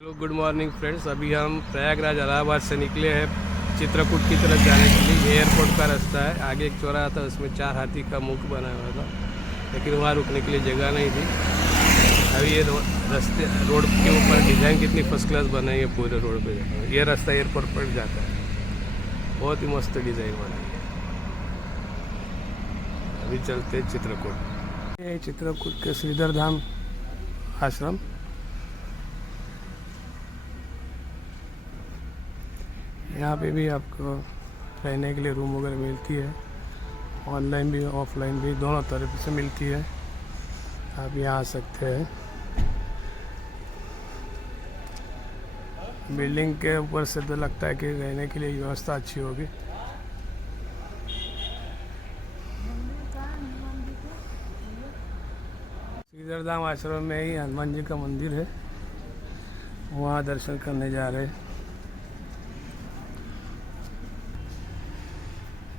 Hello good morning friends. अभी हम प्रयागराज इलाहाबाद से निकले हैं चित्रकूट की तरफ जाने के लिए। एयरपोर्ट का रास्ता है। आगे एक चौराहा था, उसमें 4 हाथी का मुख बना हुआ था, लेकिन वहाँ रुकने के लिए जगह नहीं थी। अभी ये रोड के ऊपर डिज़ाइन कितनी फर्स्ट क्लास बनाई है पूरे रोड पे। ये रास्ता एयरपोर्ट पर जाता है, बहुत ही मस्त डिज़ाइन बनाई है। अभी चलते हैं चित्रकूट। ये चित्रकूट के श्रीधर धाम आश्रम। यहाँ पे भी आपको रहने के लिए रूम वगैरह मिलती है, ऑनलाइन भी ऑफलाइन भी दोनों तरफ से मिलती है। आप यहाँ आ सकते हैं। बिल्डिंग के ऊपर से तो लगता है कि रहने के लिए व्यवस्था अच्छी होगी। श्रीधर धाम आश्रम में ही हनुमान जी का मंदिर है, वहाँ दर्शन करने जा रहे हैं।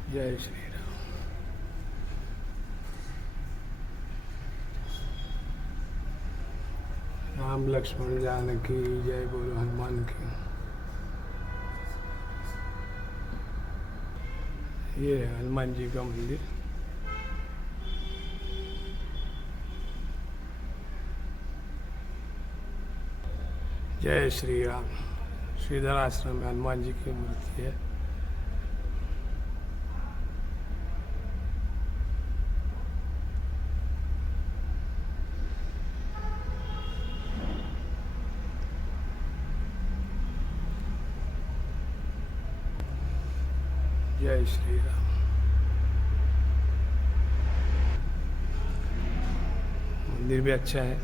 जय श्री राम। राम लक्ष्मण जानकी जय बोलो हनुमान की। ये है हनुमान जी का मंदिर। जय श्री राम। श्रीधर आश्रम में हनुमान जी की मूर्ति है। जय श्री राम। मंदिर भी अच्छा है।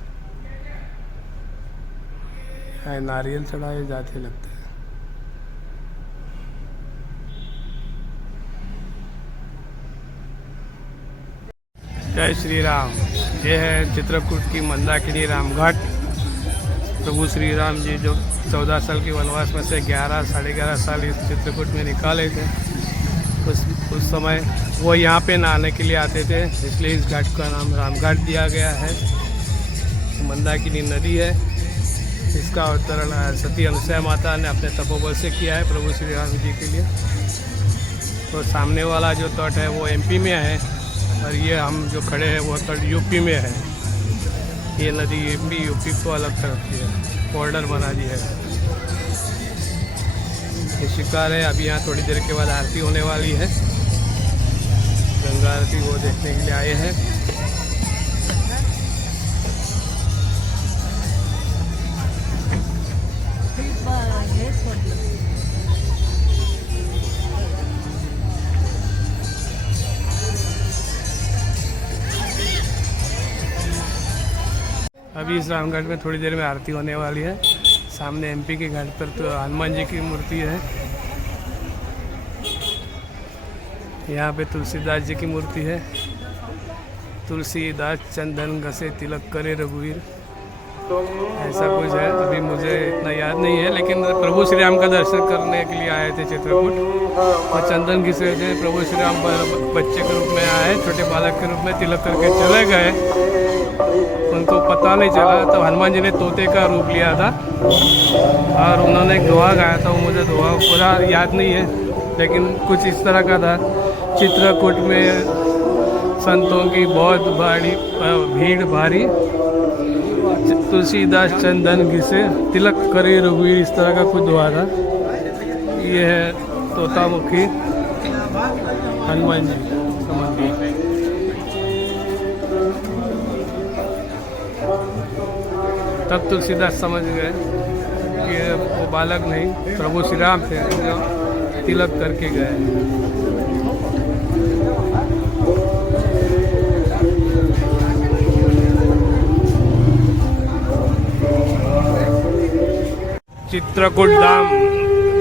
यहाँ नारियल चढ़ाए जाते लगते हैं। जय श्री राम। ये है चित्रकूट की मंदाकिनी रामघाट। प्रभु श्री राम जी जो 14 साल के वनवास में से 11 साढ़े 11 साल इस चित्रकूट में निकाले थे, उस समय वो यहाँ पे नहाने के लिए आते थे, इसलिए इस घाट का नाम रामघाट दिया गया है। मंदाकिनी नदी है, इसका अवतरण सती अनुसुईया माता ने अपने तपोबल से किया है प्रभु श्री राम जी के लिए। तो सामने वाला जो तट है वो एमपी में है, और ये हम जो खड़े हैं वो तट यूपी में है। ये नदी एमपी यूपी को अलग करती है, बॉर्डर बना दी है। ये शिकार है। अभी यहाँ थोड़ी देर के बाद आरती होने वाली है, गंगा आरती, वो देखने के लिए आए हैं। अभी इस रामघाट में थोड़ी देर में आरती होने वाली है। सामने एमपी के घाट पर तो हनुमान जी की मूर्ति है। यहाँ पे तुलसीदास जी की मूर्ति है। तुलसीदास चंदन घसे तिलक करे रघुवीर, ऐसा कुछ है। अभी मुझे इतना याद नहीं है, लेकिन प्रभु श्री राम का दर्शन करने के लिए आए थे चित्रकूट, और चंदन घिसे थे। प्रभु श्री राम बच्चे के रूप में आए, छोटे बालक के रूप में तिलक करके चले गए। उनको पता नहीं चला, तो हनुमान जी ने तोते का रूप लिया था, और उन्होंने एक दोहा गाया था। वो मुझे दोहा पूरा याद नहीं है, लेकिन कुछ इस तरह का था। चित्रकूट में संतों की बहुत बड़ी भीड़ भारी, तुलसीदास चंदन घिसे तिलक करे रघुवीर, इस तरह का कुछ दोहा था। ये है तोतामुखी हनुमान जी का मंदिर। तब तुलसीदास समझ गए कि वो बालक नहीं, प्रभु श्री राम थे जो तिलक करके गए।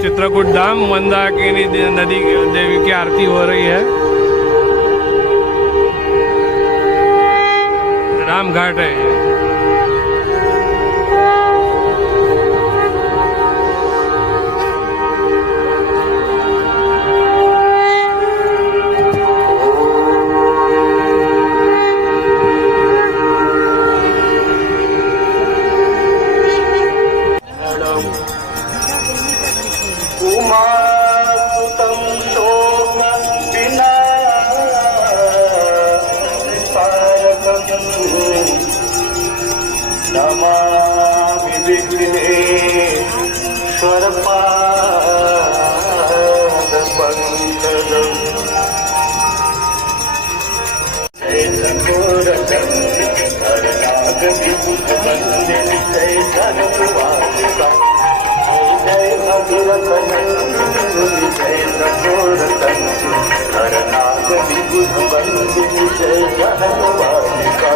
चित्रकूट धाम मंदाकिनी नदी देवी की आरती हो रही है। रामघाट है ये। उमासुतं शोक विनाशकारकं नमामि विघ्नेश्वरपादपङ्कजम् जय शङ्करचन्द्र करुणागतिबुधवन्दन जय सर्ववासिका जय भगीरथ नंदन जय शङ्करचन्द्र करुणागतिबुधवन्दन जय सर्ववासिका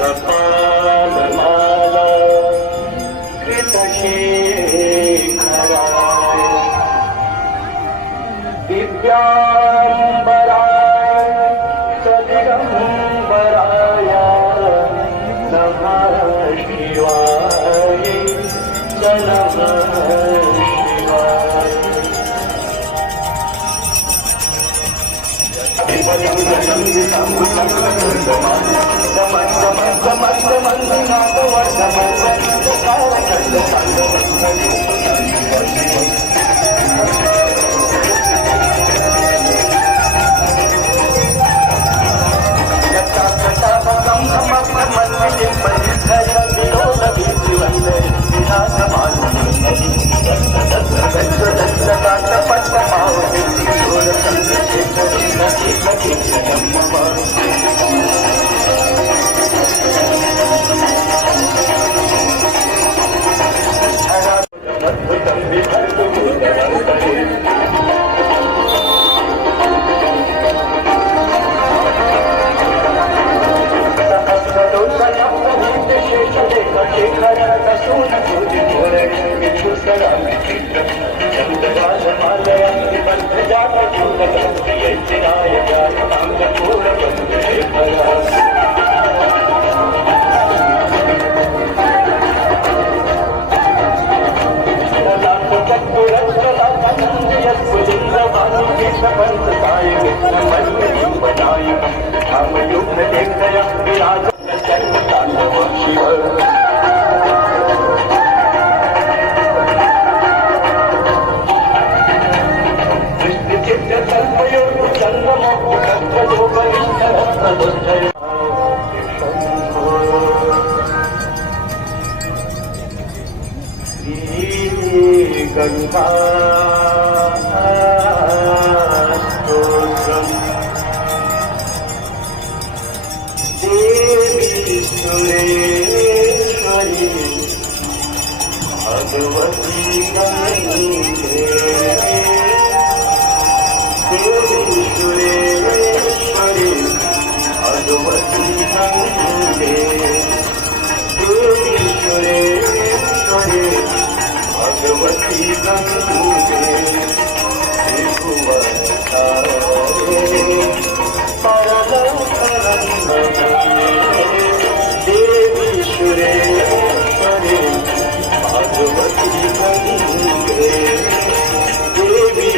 कपालमाला कृतशेखराय दिव्याम्बराय सदिगम्बराय नमः शिवाय नमः शिवाय गंगास्तोत्रम् देवी सुरेश्वरी भगवती गंगे देवी सुरेश्वरी भगवती गंगे देवी सुरेश्वरी भगवती गंगे देवी सुरेश्वरी भगवती गंगे देवी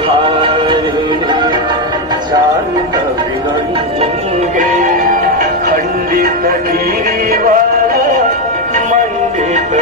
पतितोद्धारिणी जाह्नवी गंगे खंडित गिरिवर मंडित